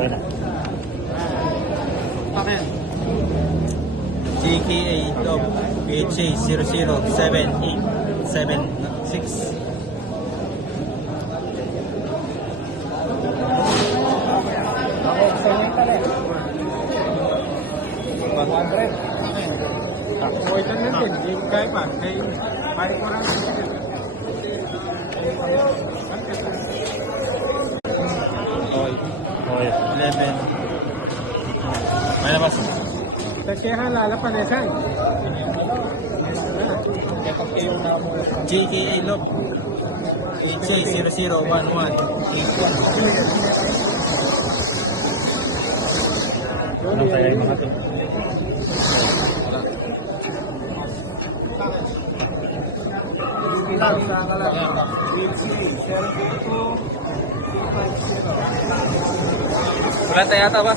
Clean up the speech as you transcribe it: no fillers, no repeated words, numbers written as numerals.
Okay na. Akin. GKA Dog PHA 00786. Okay, sa inyo pala. 100. O, ito na din. Yung kaya pa. Kaya ko lang. Okay. 11. May labas. Sa siyahan lalapanesan. GKA Dog PHA 001181. Ano kaya yung mga ito? Wala tayo yata ba?